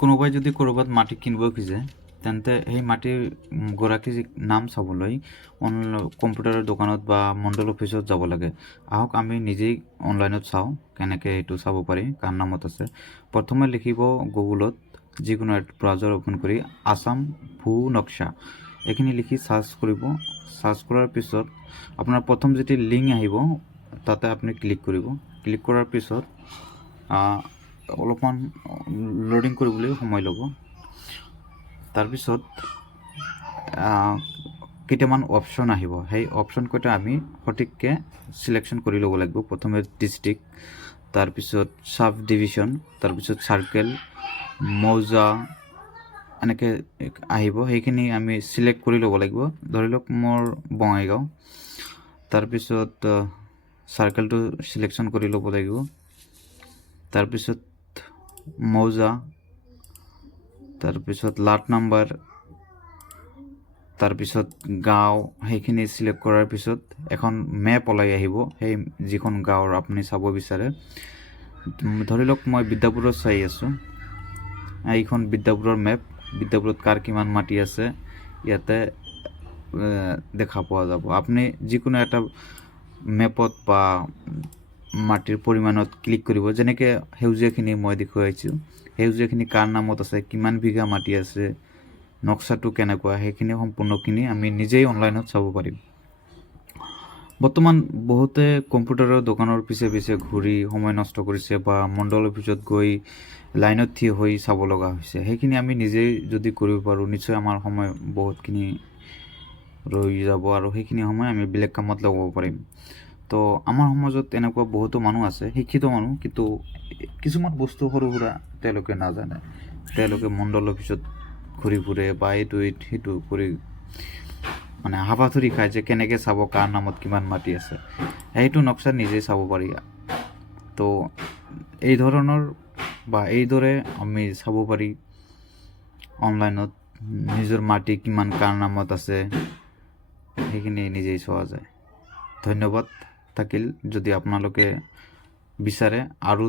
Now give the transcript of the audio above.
কোনোবাই যদি ক'ৰবাত মাটি কিনিব খোজে তেন্তে সেই মাটিৰ গৰাকীৰ নাম চাবলৈ কম্পিউটাৰৰ দোকানত বা মণ্ডল অফিচত যাব লাগে। আহক আমি নিজেই অনলাইনত চাওঁ কেনেকৈ এইটো চাব পাৰি, কাৰ নামত আছে। প্ৰথমে লিখিব গুগলত যিকোনো এটা ব্ৰাউজাৰ অ'পেন কৰি আছাম ভূ নক্সা এইখিনি লিখি চাৰ্চ কৰিব। চাৰ্চ কৰাৰ পিছত আপোনাৰ প্ৰথম যেতি লিংক আহিব তাতে আপুনি ক্লিক কৰিব। ক্লিক কৰাৰ পিছত অলপমান লোডিং কৰিবলৈ সময় ল'ব। তাৰপিছত কেইটামান অপশ্যন আহিব, সেই অপশ্যনকেইটা আমি সঠিককৈ চিলেকশ্যন কৰি ল'ব লাগিব। প্ৰথমে ডিষ্ট্ৰিক্ট, তাৰপিছত চাব ডিভিশ্যন, তাৰপিছত চাৰ্কেল, মৌজা এনেকৈ আহিব। সেইখিনি আমি চিলেক্ট কৰি ল'ব লাগিব। ধৰি লওক মোৰ বঙাইগাঁও, তাৰপিছত চাৰ্কেলটো চিলেকশ্যন কৰি ল'ব লাগিব। তাৰপিছত মৌজা, তাৰপিছত লাট নাম্বাৰ, তাৰপিছত গাঁও, সেইখিনি চিলেক্ট কৰাৰ পিছত এখন মেপ ওলাই আহিব, সেই যিখন গাঁৱৰ আপুনি চাব বিচাৰে। ধৰি লওক মই বিদ্যাপুৰত চাই আছোঁ, এইখন বিদ্যাপুৰৰ মেপ। বিদ্যাপুৰত কাৰ কিমান মাটি আছে ইয়াতে দেখা পোৱা যাব। আপুনি যিকোনো এটা মেপত বা মাটিৰ পৰিমাণত ক্লিক কৰিব। যেনেকৈ সেউজীয়াখিনি মই দেখুৱাইছোঁ, সেউজীয়াখিনি কাৰ নামত আছে, কিমান বিঘা মাটি আছে, নক্সাটো কেনেকুৱা, সেইখিনি সম্পূৰ্ণখিনি আমি নিজেই অনলাইনত চাব পাৰিম। বৰ্তমান বহুতে কম্পিউটাৰৰ দোকানৰ পিছে পিছে ঘূৰি সময় নষ্ট কৰিছে বা মণ্ডল অফিচত গৈ লাইনত থিয় হৈ চাব লগা হৈছে। সেইখিনি আমি নিজেই যদি কৰিব পাৰোঁ নিশ্চয় আমাৰ সময় বহুতখিনি ৰৈ যাব আৰু সেইখিনি সময় আমি বেলেগ কামত লগাব পাৰিম। তো আমাৰ সমাজত এনেকুৱা বহুতো মানুহ আছে, শিক্ষিত মানুহ, কিন্তু কিছুমান বস্তু সৰু সুৰা তেওঁলোকে নাজানে। তেওঁলোকে মণ্ডল অফিচত ঘূৰি ফুৰে বা এইটো সেইটো কৰি মানে হাবাথুৰি খায় যে কেনেকৈ চাব কাৰ নামত কিমান মাটি আছে। সেইটো নক্সা নিজেই চাব পাৰি। তো এই ধৰণৰ বা এইদৰে আমি চাব পাৰি অনলাইনত নিজৰ মাটি কিমান কাৰ নামত আছে, সেইখিনি নিজেই চোৱা যায়। ধন্যবাদ থাকিল। যদি আপোনালোকে বিচাৰে আৰু